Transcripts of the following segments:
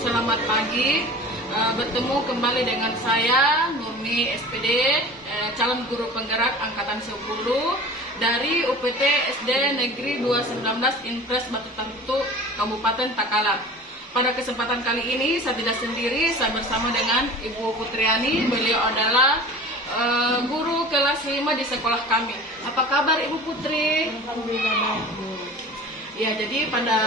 Selamat pagi. Bertemu kembali dengan saya Nurmi SPD, calon guru penggerak angkatan 10 dari UPT SD Negeri 219 Impres Batu Tangtu, Kabupaten Takalar. Pada kesempatan kali ini saya tidak sendiri, saya bersama dengan Ibu Putriani. Beliau adalah guru kelas 5 di sekolah kami. Apa kabar Ibu Putri? Alhamdulillah baik, Bu. Ya, jadi pada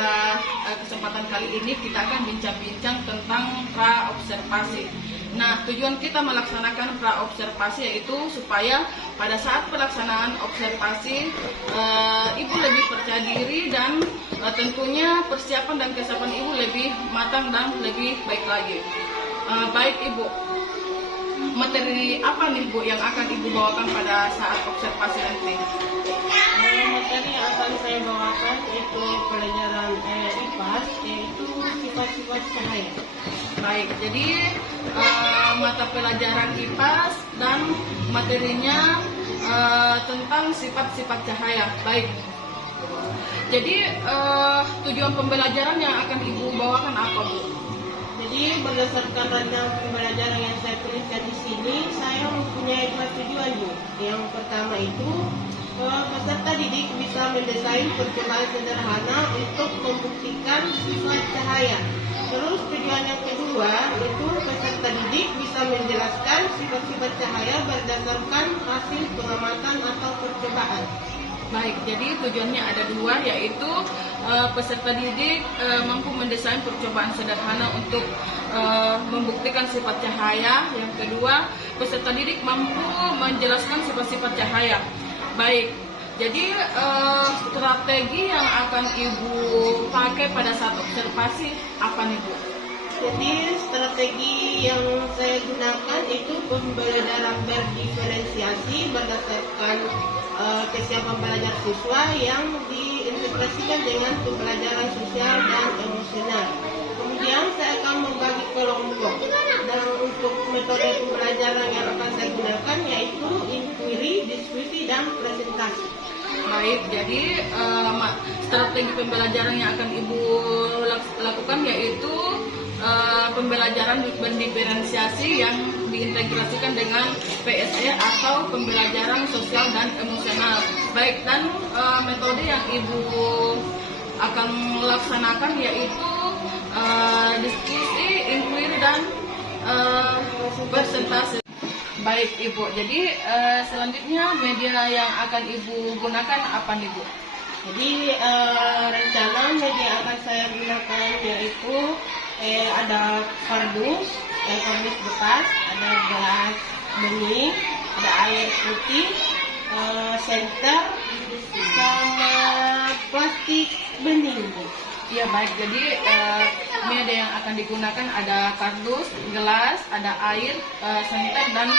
kesempatan kali ini kita akan bincang-bincang tentang praobservasi. Nah, tujuan kita melaksanakan praobservasi yaitu supaya pada saat pelaksanaan observasi Ibu lebih percaya diri dan tentunya persiapan dan kesiapan Ibu lebih matang dan lebih baik lagi. Baik Ibu, materi apa nih Bu yang akan Ibu bawakan pada saat observasi nanti? Materi yang akan saya bawakan itu pelajaran IPAS, yaitu sifat-sifat cahaya. Baik, jadi mata pelajaran IPAS dan materinya tentang sifat-sifat cahaya. Baik, jadi tujuan pembelajaran yang akan Ibu bawakan apa Bu? Jadi berdasarkan rancangan pembelajaran yang saya tuliskan di sini, saya mempunyai dua tujuan, Bu. Yang pertama itu peserta didik bisa mendesain percobaan sederhana untuk membuktikan sifat cahaya. Terus tujuan yang kedua itu peserta didik bisa menjelaskan sifat-sifat cahaya berdasarkan hasil pengamatan atau percobaan. Baik, jadi tujuannya ada dua, yaitu peserta didik mampu mendesain percobaan sederhana untuk membuktikan sifat cahaya. Yang kedua, peserta didik mampu menjelaskan sifat-sifat cahaya. Baik, jadi strategi yang akan Ibu pakai pada saat observasi apa nih Bu? Jadi strategi yang saya gunakan itu pembelajaran berdiferensiasi berdasarkan kesiapan belajar siswa yang diintegrasikan dengan pembelajaran sosial dan emosional. Kemudian saya akan membagi kelompok, dan untuk metode pembelajaran yang akan saya gunakan yaitu inquiry, diskusi, dan presentasi. Baik, jadi strategi pembelajaran yang akan Ibu lakukan yaitu pembelajaran berdiferensiasi yang diintegrasikan dengan PSE atau pembelajaran sosial dan emosional. Baik, dan metode yang Ibu akan melaksanakan yaitu diskusi, inquiry, dan presentasi. Baik Ibu, jadi selanjutnya media yang akan Ibu gunakan apa nih Bu? Jadi rencana media yang akan saya gunakan yaitu ada kardus bekas, ada gelas bening, ada air putih, senter, sama plastik bening. Ya baik, jadi media yang akan digunakan ada kardus, gelas, ada air, senter, dan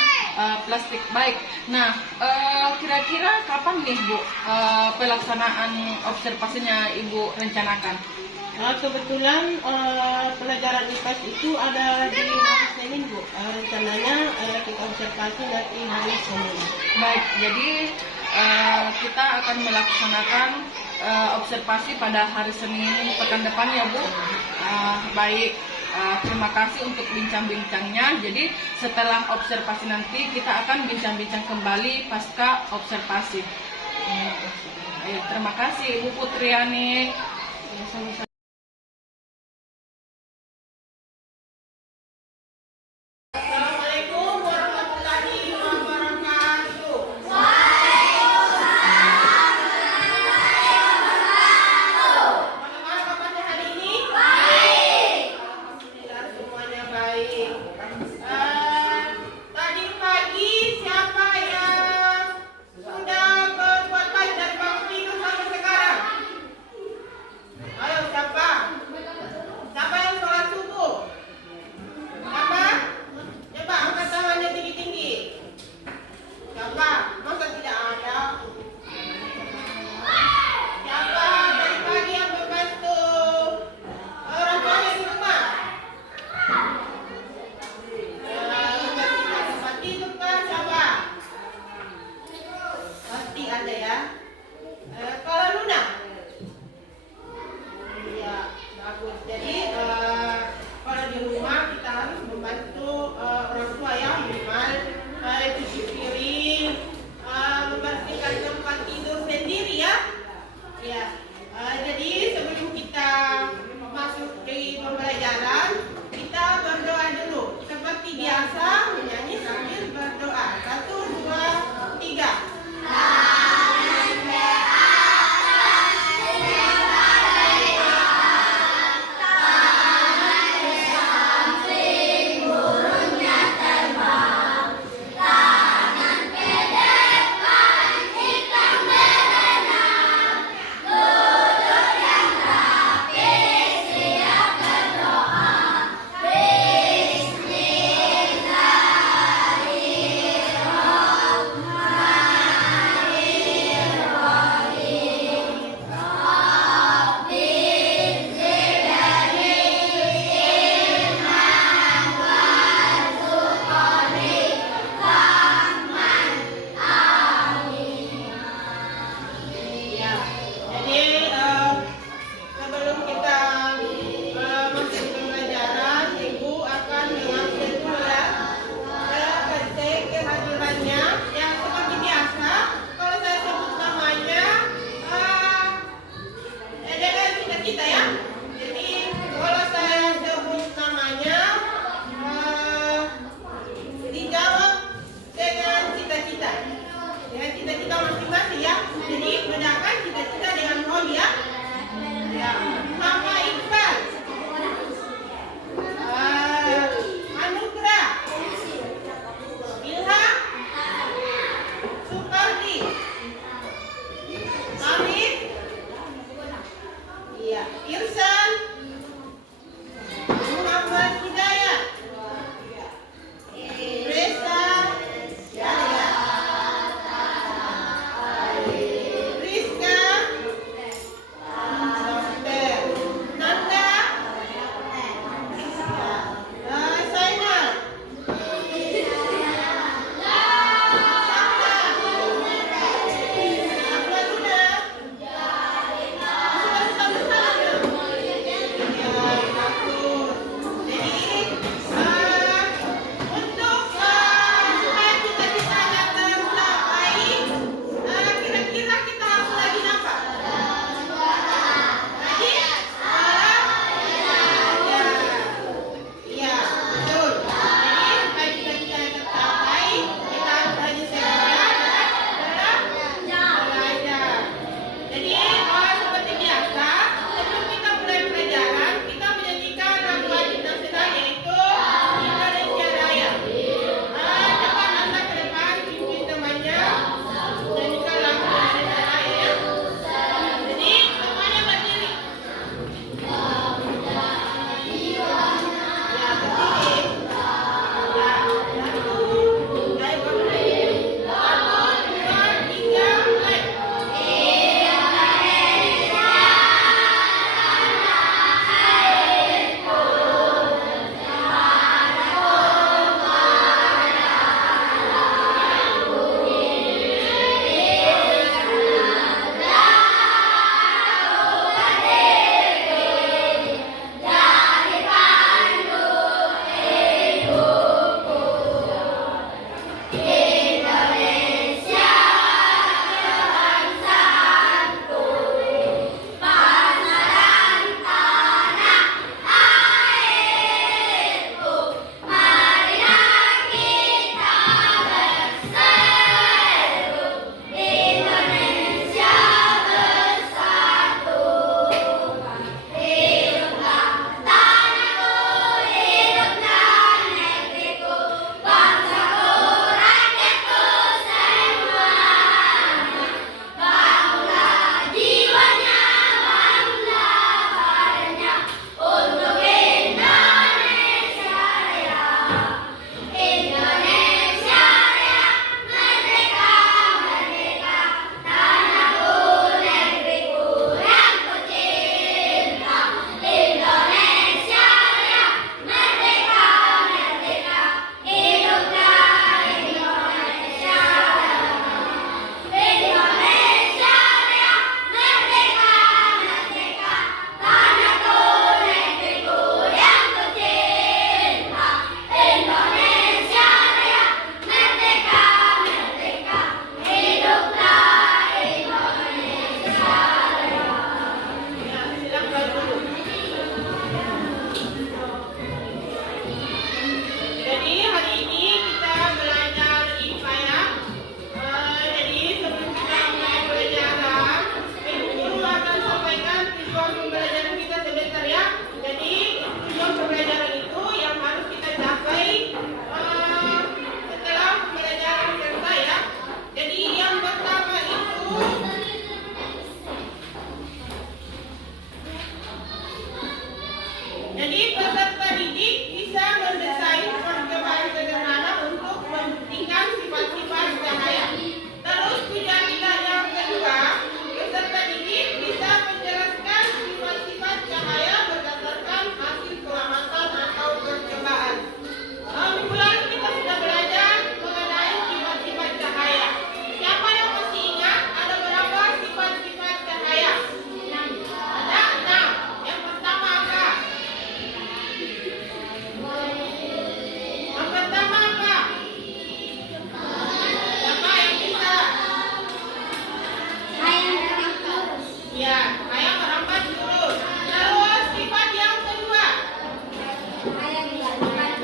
plastik. Baik, nah kira-kira kapan nih Bu pelaksanaan observasinya Ibu rencanakan? Kebetulan pelajaran IPAS itu ada di hari Senin, Bu. Rencananya kita observasi nanti hari Senin. Baik, jadi kita akan melaksanakan observasi pada hari Senin pekan depan ya Bu. Baik, terima kasih untuk bincang-bincangnya. Jadi setelah observasi nanti kita akan bincang-bincang kembali pasca observasi. Terima kasih Ibu Putriani. Sama-sama.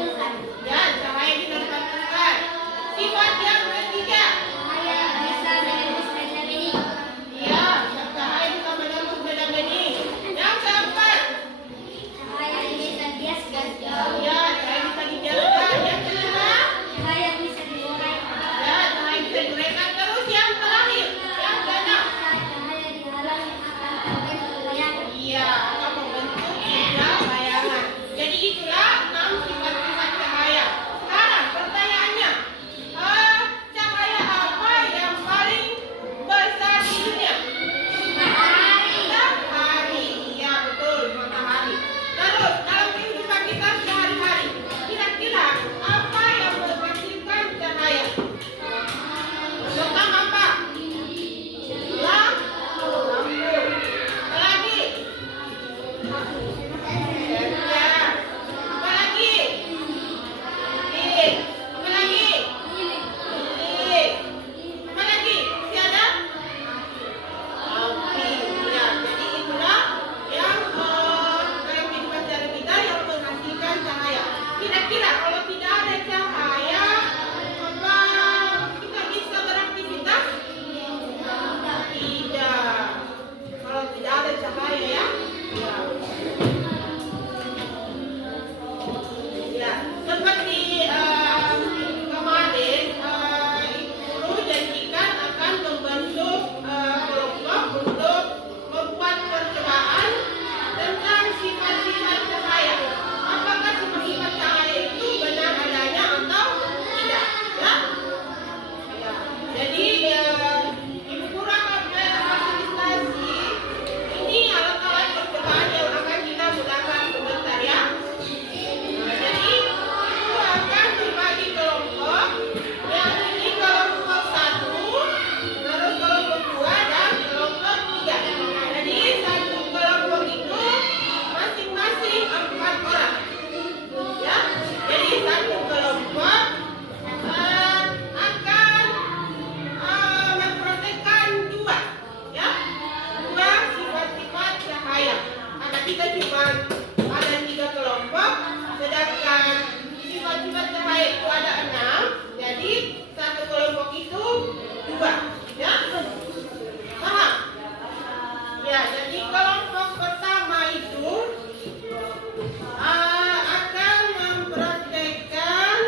Ya, cahaya bisa disatukan. Sifat yang ketiga. Ya, cahaya bisa menembus benda bening. Yang keempat. Ya, cahaya bisa dijalankan. Yang kelima. Ya, cahaya bisa diuraikan. Terus yang terakhir, yang keenam. Iya, akan membentuk indera bayangan. Jadi itulah 6 sifat-sifat cahaya. Sekarang pertanyaannya, cahaya apa yang paling besar di dunia? Matahari. Iya betul, matahari. Terus dalam kehidupan kita sehari-hari, kira-kira apa yang menghasilkan cahaya? Pertama apa? Lampu. Apa lagi? Ya. Apa lagi? Lilin. Apa lagi? Lilin. Apa lagi? Masih ada? Api. Ya, jadi itulah yang dalam kehidupan sehari kita yang menghasilkan cahaya. Kira-kira kalau tidak ada cahaya, apa kita bisa beraktivitas? Tidak. Kalau tidak ada cahaya ya. Ya. Ya, seperti kemarin guru janjikan akan membentuk kelompok untuk membuat percobaan tentang sifat-sifat cahaya. Apakah sifat-sifat cahaya itu benar adanya atau tidak? Ya. Ya. Jadi Ibu Guru akan memfasilitasi ini alat-alat percobaan yang akan kita gunakan sebentar ya. Jadi itu akan dibagi kelompok. Yang ini kelompok 1, terus kelompok 2 dan kelompok 3. Jadi satu kelompok itu masing-masing 4 orang. Ya. Jadi satu kelompok akan mempraktekkan 2 ya. 2 sifat-sifat cahaya. Karena kita cuma ada 3 kelompok, sedangkan sifat-sifat cahaya itu ada 6. Jadi satu kelompok itu 2 ya. Paham? Ya, jadi kelompok pertama itu akan mempraktekkan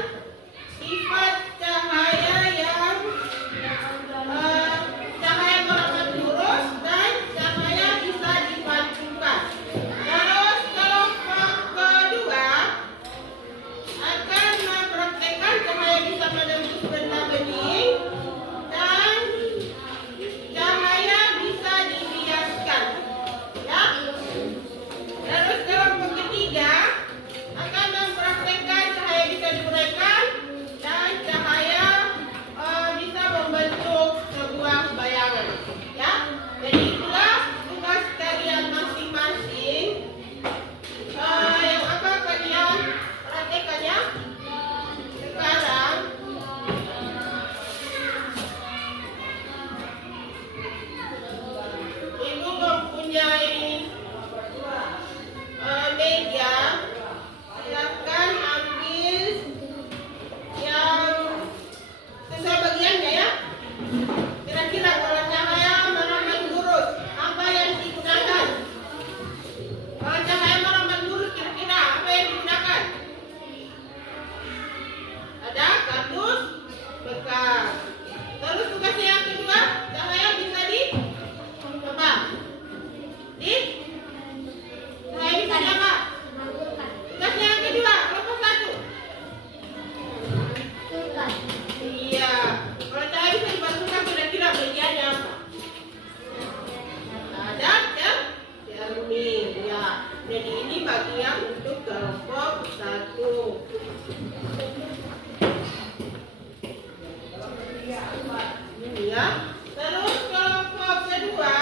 sifat cahaya yang cahaya merambat lurus dan cahaya bisa dipantulkan. Terus kelompok kedua akan mempraktekkan cahaya bisa menembus benda bening dan cahaya bisa dibiaskan. Ya. Terus kelompok ketiga akan mempraktekkan cahaya bisa diuraikan dan cahaya bisa membentuk sebuah bayangan. Ya. Jadi itulah tugas kalian masing-masing. Yang akan kalian praktekkan ya. Sekarang Ibu mempunyai meja. Silakan ambil yang sesuai bagiannya ya. Kira-kira kalau cahaya merambat lurus, apa yang digunakan? Kalau cahaya merambat lurus, kira-kira apa yang digunakan? Ada kardus bekas. Terus tugasnya yang kedua, cahaya bisa di apa? Cahaya bisa di apa? Tugasnya yang kedua, kelompok 1. Iya. Kalau cahaya bisa dipantulkan, kira-kira bagiannya apa? Ada cermin. Ya. Jadi ini bagian untuk kelompok 1. Ini ya. Terus kelompok kedua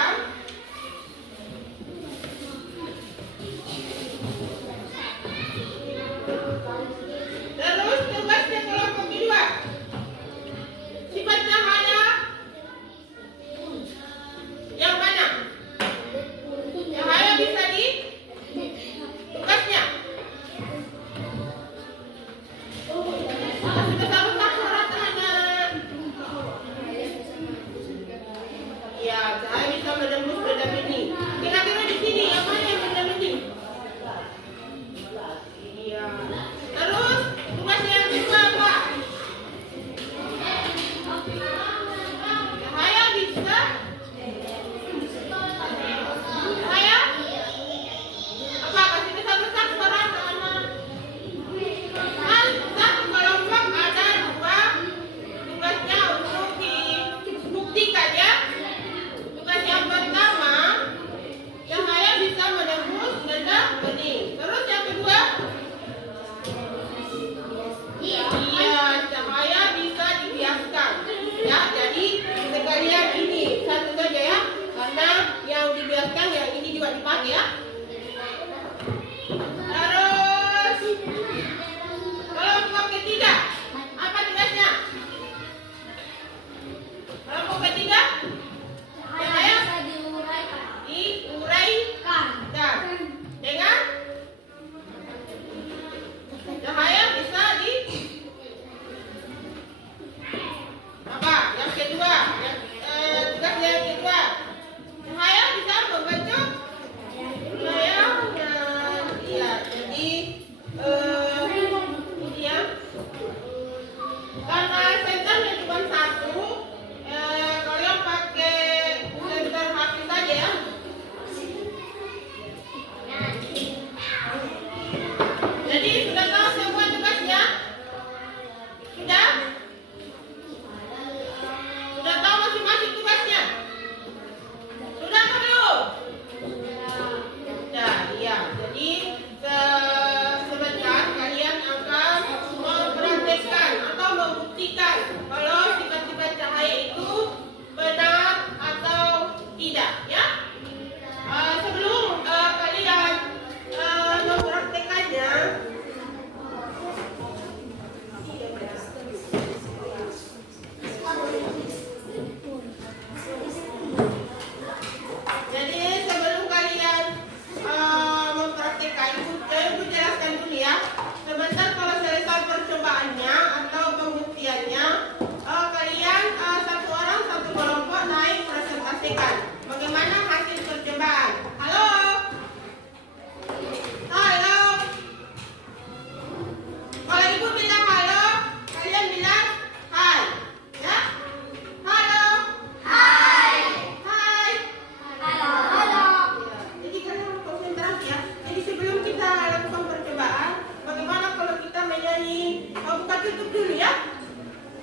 tutup dulu ya.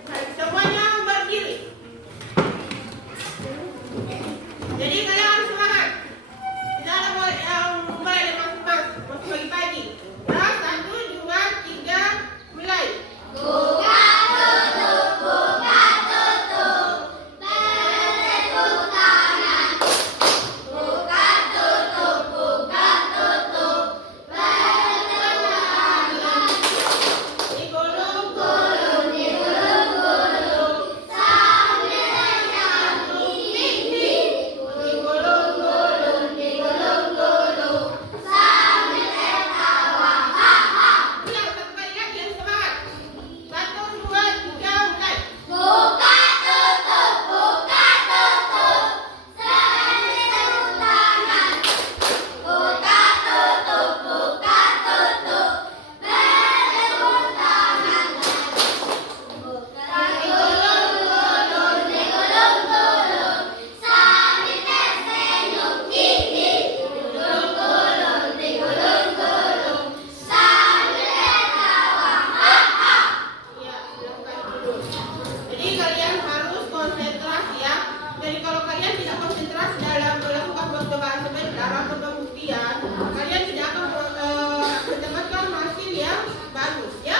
Baik, semuanya berdiri. Jadi kalian harus semangat. Tidak ada boleh yang mulai lemas-lemas waktu pagi-pagi. Ya, 1, 2, 3, mulai. Jadi kalian harus konsentrasi ya. Jadi kalau kalian tidak konsentrasi dalam melakukan percobaan sebentar atau pembuktian, kalian tidak akan mendapatkan hasil yang bagus ya.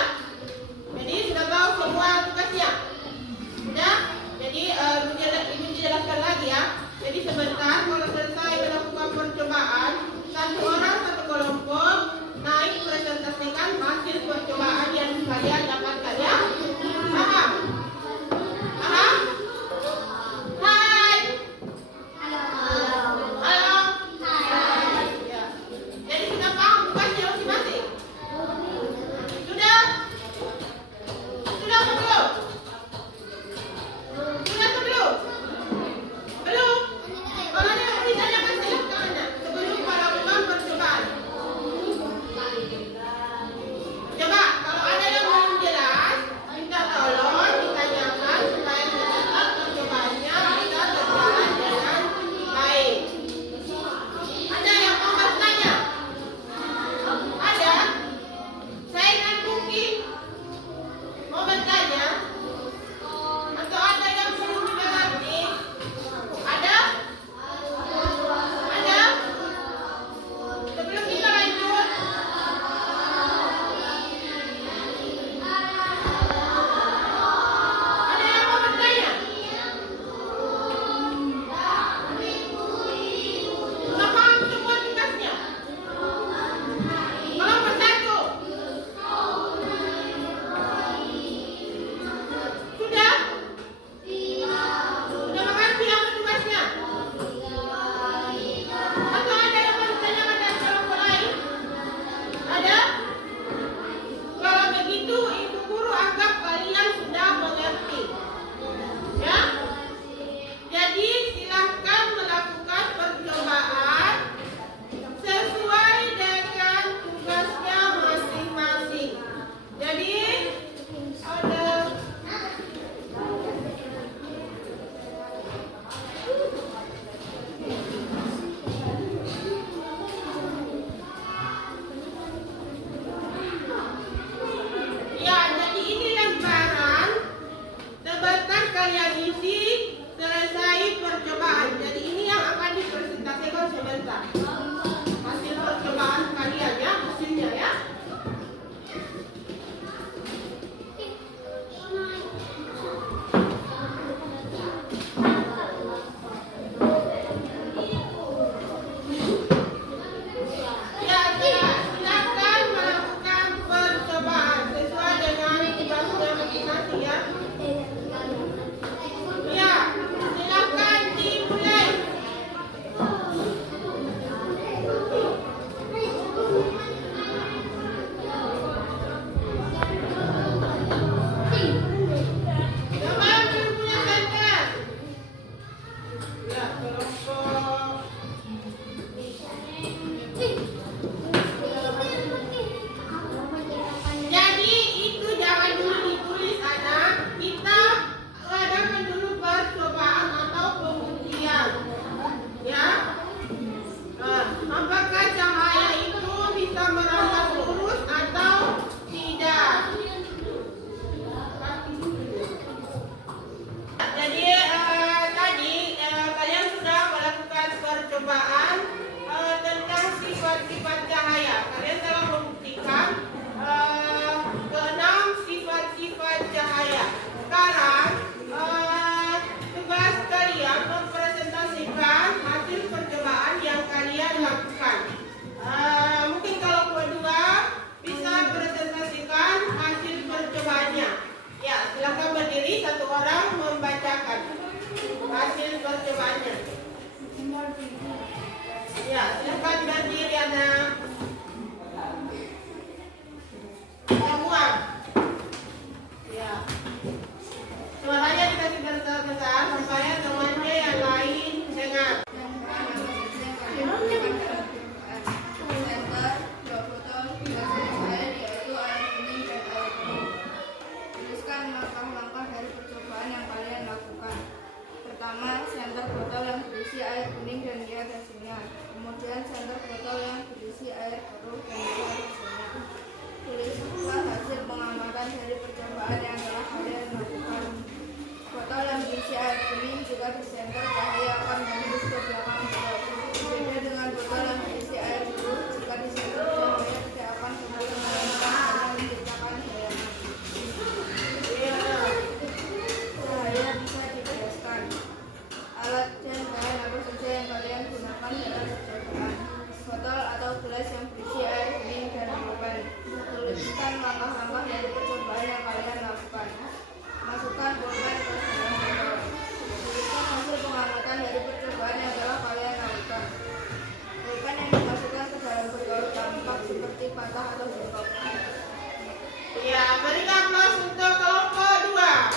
Jadi sudah tahu semua tugasnya? Sudah? Jadi Ibu jelaskan lagi ya. Jadi sebentar kalau selesai melakukan percobaan, satu orang satu kelompok naik presentasikan hasil percobaan yang kalian dapatkan ya. Paham? Paham? Hai. Halo. Ya. Jadi sudah paham tugasnya masing-masing? Sudah? Sudah atau belum? Sudah atau belum? Belum? Kalau ada yang ditanyakan silakan sebelum melakukan percobaan. Coba kalau ada yang belum jelas Ya, silakan berdiri anak. Semua. Ya. Suaranya dikasih besar-besar supaya temannya yang lain dengar. Senter, 2 botol, 2 gelas air, yaitu air kuning dan air biru. Tuliskan langkah-langkah dari percobaan yang kalian lakukan. Pertama, senter botol yang berisi air kuning dan lihat hasilnya. Kemudian senter botol yang berisi air keruh dan lihat hasilnya. Tulislah hasil pengamatan dari percobaan yang telah kalian lakukan. Botol yang berisi air kuning jika disenter cahaya akan menembus ke belakang botol. Berbeda dengan botol yang berisi air biru, jika disenter cahaya tidak akan kembali menembus hanya menciptakan bayangan. Cahaya bisa dibiaskan. Alat dan bahan apa saja yang kalian gunakan dalam percobaan. Botol atau gelas yang berisi air kuning dan pulpen. Tuliskan langkah-langkah dari percobaan yang kalian lakukan. Masukkan pulpen ke dalam botol. Tuliskan hasil pengamatan dari percobaan yang telah kalian lakukan. Pulpen yang dimasukkan ke dalam botol tampak seperti patah atau bentrok. Ya, berikan aplaus untuk kelompok 2.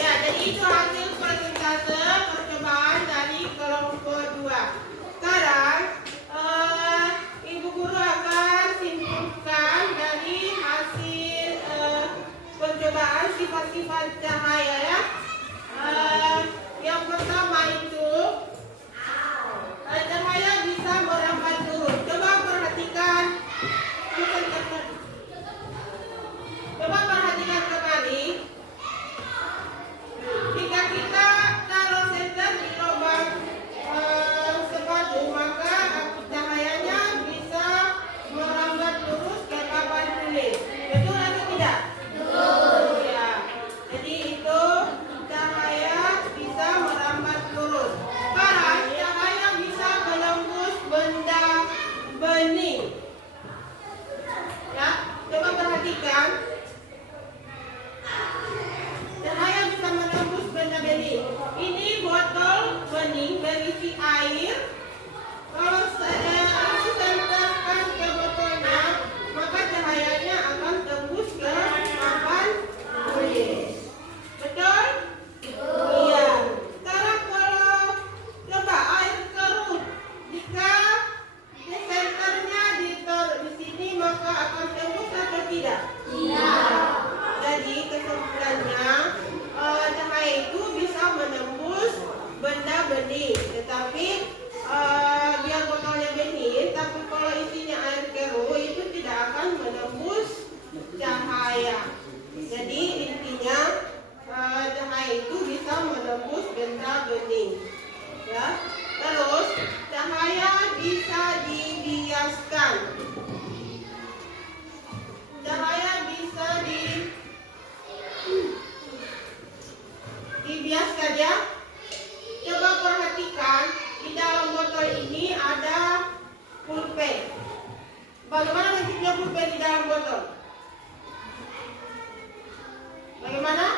Ya, jadi itu hasil persentase percobaan dari kelompok 2. Sekarang Ibu Guru akan simpulkan dari hasil percobaan sifat-sifat cahaya ya. Yang pertama itu cahaya bisa merambat lurus. Coba perhatikan. Coba perhatikan kembali. Jika kita taruh senter di lubang sepatu, maka cahayanya bisa merambat lurus ke papan tulis. Betul atau tidak? Betul. Ya. Jadi itu cahaya bisa merambat lurus. Sekarang cahaya bisa menembus benda bening. Ya, coba perhatikan. Cahaya bisa menembus benda bening. Ini botol bening berisi air. Kalau saya senterkan ke botolnya, maka cahayanya akan tembus ke papan tulis. Betul? Iya. Sekarang kalau coba air keruh, jika senternya ditaruh di sini, maka akan tembus atau tidak? Tidak. Jadi kesimpulannya cahaya itu bisa menembus benda bening, tetapi biar botolnya bening, tapi kalau isinya air keruh itu tidak akan menembus cahaya. Jadi intinya cahaya itu bisa menembus benda bening. Ya. Terus cahaya bisa dibiaskan. Cahaya bisa dibiaskan ya. Coba perhatikan di dalam botol ini ada pulpen. Bagaimana bentuknya pulpen di dalam botol? Bagaimana?